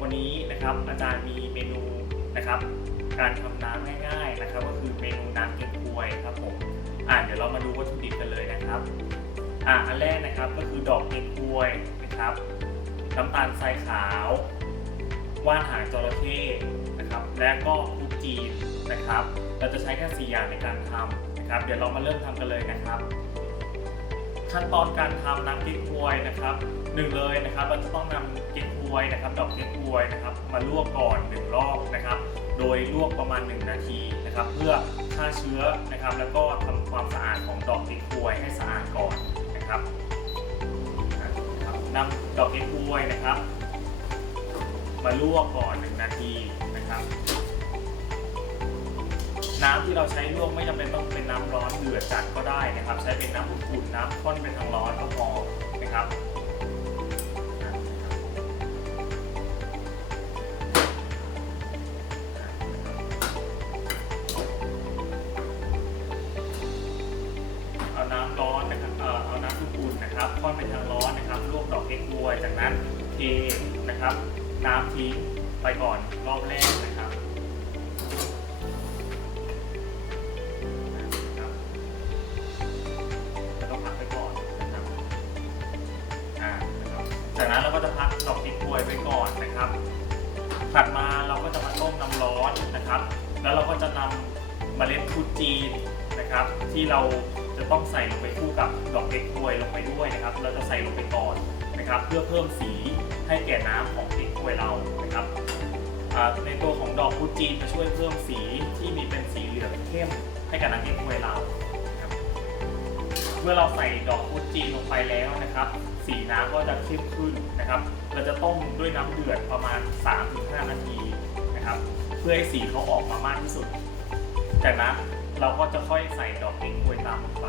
วันนี้นะครับอาจารย์มีเมนูนะครับ การทำน้ำง่ายๆนะครับ ก็คือเมนูน้ำเก๊กฮวยครับผมอ่าเดี๋ยวเรามาดูวัตถุดิบกันเลยนะครับอ่าอันแรกนะครับก็คือดอกเก๊กฮวยนะครับน้ำตาลทรายขาวว่านหางจระเข้นะครับ และก็พริกจีนนะครับ เราจะใช้แค่สี่อย่างในการทำนะครับ เดี๋ยวเรามาเริ่มทำกันเลยนะครับ ขั้นตอนการทำน้ำเก๊กฮวยนะครับหนึ่งเลยนะครับเราจะต้องนำเก๊กฮวยนะครับ ดอกเก๊กฮวยนะครับ มาลวกก่อนหนึ่งรอบนะครับ โดยลวกประมาณ 1 นาทีนะครับ เพื่อฆ่าเชื้อนะครับ แล้วก็ทำความสะอาดของดอกเก๊กฮวยให้สะอาดก่อนนะครับนำดอกเก๊กฮวยนะครับ มาลวกก่อน 1 นาที น้ำที่เราใช้ลวกไม่จำเป็นต้องเป็นน้ำร้อนเดือดจัดก็ได้นะครับ ใช้เป็นน้ำอุ่นๆน้ำข้นเป็นทางร้อนก็พอนะครับเอาน้ำร้อนนะครับเอาน้ำอุ่นๆนะครับข้นเป็นทางร้อนนะครับลวกดอกเก๊กฮวยจากนั้นเทนะครับ น้ำทิ้งไปก่อนรอบแรก ถัดมาเราก็จะมาต้มน้ำร้อนนะครับ แล้วเราก็จะนำเมล็ดพุจีนนะครับ ที่เราจะต้องใส่ลงไปคู่กับดอกเก๊กฮวยลงไปด้วยนะครับ เราจะใส่ลงไปก่อนนะครับ เพื่อเพิ่มสีให้แก่น้ำของเก๊กฮวยเรานะครับในตัวของดอกพุจีนจะช่วยเพิ่มสีที่มีเป็นสีเหลืองเข้มให้กับน้ำเก๊กฮวยเราเมื่อเราใส่ดอกพุจีนลงไปแล้วนะครับ สีน้ำก็จะเข้มขึ้นนะครับ เราจะต้มด้วยน้ำเดือดประมาณ 3-5 นาทีนะครับ เพื่อให้สีเขาออกมามากที่สุด จากนั้นเราก็จะค่อยใส่ดอกเก๊กวยตามลงไป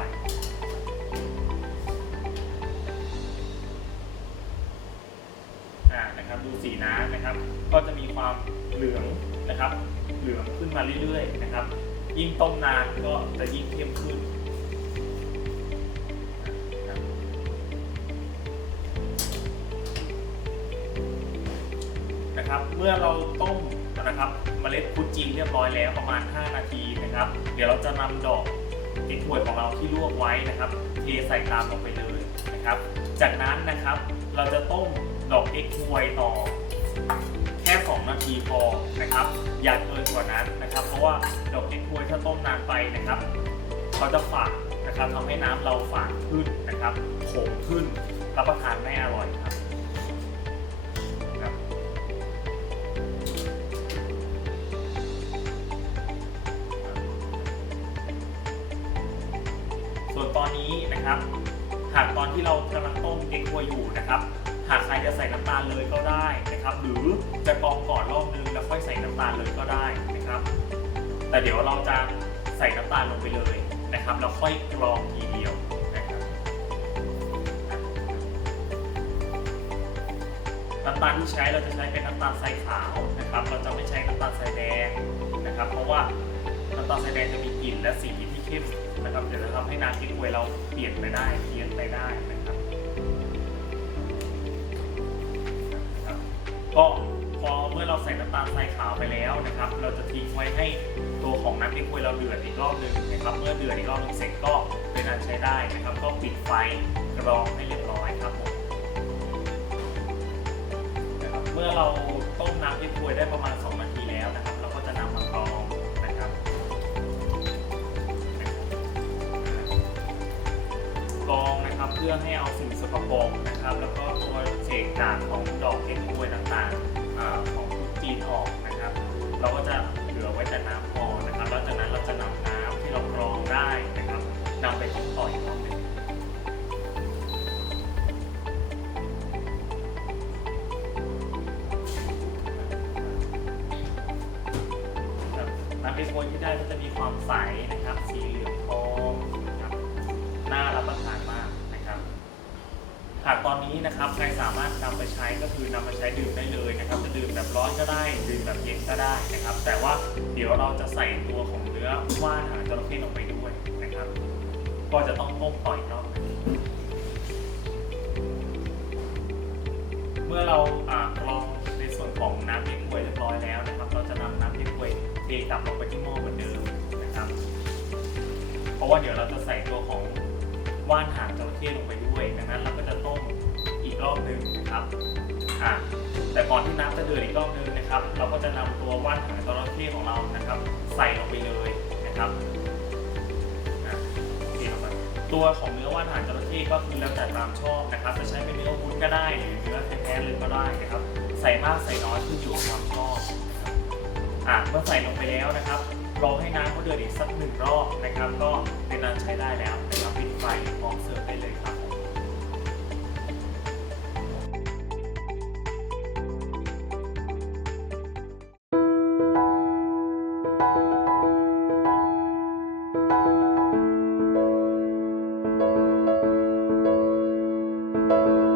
อ่านะครับดูสีน้ำนะครับ ก็จะมีความเหลืองนะครับ เหลืองขึ้นมาเรื่อยๆนะครับ ยิ่งต้มนานก็จะยิ่งเข้มขึ้น นะครับ เมื่อเราต้มนะครับเมล็ดพุจีนเรียบร้อยแล้วประมาณ 5 นาทีนะครับ เดี๋ยวเราจะนำดอกเก๊กฮวยของเราที่ลวกไว้นะครับ เทใส่ตามลงไปเลยนะครับ จากนั้นนะครับเราจะต้มดอกเก๊กฮวยต่อแค่ 2 นาทีพอนะครับ อย่าเกินกว่านั้นนะครับ เพราะว่าดอกเก๊กฮวยถ้าต้มนานไปนะครับเขาจะฝาดนะครับทำให้น้ำเราฝาดขึ้นนะครับขมขึ้นรับประทานไม่อร่อยครับ นะครับ หากตอนที่เรากำลังต้มเก๊กฮวยอยู่นะครับ หากใครจะใส่น้ำตาลเลยก็ได้นะครับ หรือจะกรองก่อนรอบนึงแล้วค่อยใส่น้ำตาลเลยก็ได้นะครับ แต่เดี๋ยวเราจะใส่น้ำตาลลงไปเลยนะครับแล้วค่อยกรองทีเดียวนะครับน้ำตาลที่ใช้เราจะใช้เป็นน้ำตาลทรายขาวนะครับ เราจะไม่ใช้น้ำตาลทรายแดงนะครับ เพราะว่าน้ำตาลทรายแดงจะมีกลิ่นและสี เข้มนะครับเดี๋ยวจะทำให้น้ำเก๊กฮวยเราเปลี่ยนไปได้เพี้ยนไปได้นะครับก็พอเมื่อเราใส่น้ำตาลทรายขาวไปแล้วนะครับ เราจะทิ้งไว้ให้ตัวของน้ำเก๊กฮวยเราเดือดอีกรอบหนึ่งนะครับเมื่อเดือดอีกรอบหนึงเสร็จก็เป็นอันใช้ได้นะครับ ก็ปิดไฟกรองให้เรียบร้อยครับผมเมื่อเราต้มน้ำเก๊กฮวยได้ประมาณ2 นะครับ เพื่อให้เอาสิ่งสกปรกนะครับ แล้วก็ตัวเศษกากของดอกเก๊กฮวยต่างๆของทุกจีนออกนะครับ เราก็จะเหลือไว้แต่น้ำพอนะครับแล้วจากนั้นเราจะนำน้ำที่เรากรองได้นะครับนำไปต้มต่ออีกรอบหนึงครับน้ำเก๊กฮวยที่ได้ก็จะมีความใสนะครับ สีเหลืองทองนะครับน่ารับประทานมาก หากตอนนี้นะครับใครสามารถนำไปใช้ก็คือนำมาใช้ดื่มได้เลยนะครับ จะดื่มแบบร้อนก็ได้ดื่มแบบเย็นก็ได้นะครับ แต่ว่าเดี๋ยวเราจะใส่ตัวของเนื้อว่านหางจระเข้ลงไปด้วยนะครับ ก็จะต้องต้มต่อยรอบหนึงมื่อเราอกรองในส่วนของน้ำเก๊กฮวยเรียบร้อยแล้วนะครับ เราจะนำน้ำเก๊กฮวยเทกลับลงไปที่หม้อเหมือนเดิมนะครับ เพราะว่าเดี๋ยวเราจะใส่ตัวของ ว่านหางจระเข้ลงไปด้วย ดังนั้นเราก็จะต้มอีกรอบหนึ่งนะครับอ่าแต่ก่อนที่น้ำจะเดือดอีกรอบหนึ่งนะครับ เราก็จะนำตัวว่านหางจระเข้ของเรานะครับ ใส่ลงไปเลยนะครับโอเคครับตัวของเนื้อว่านหางจระเข้ก็คือแล้วแต่ตามชอบนะครับ จะใช้เป็นเนื้อวุ้นก็ได้หรือเนื้อแท้ๆเลยก็ได้นะครับ ใส่มากใส่น้อยขึ้นอยู่กับความชอบนะครับอะเมื่อใส่ลงไปแล้วนะครับ รอให้น้ำเขาเดือดอีกสักหนึ่งรอบนะครับ ก็เป็นนั้นใช้ได้แล้วนะครับปิดไฟพร้อมเสิร์ฟได้เลยครับ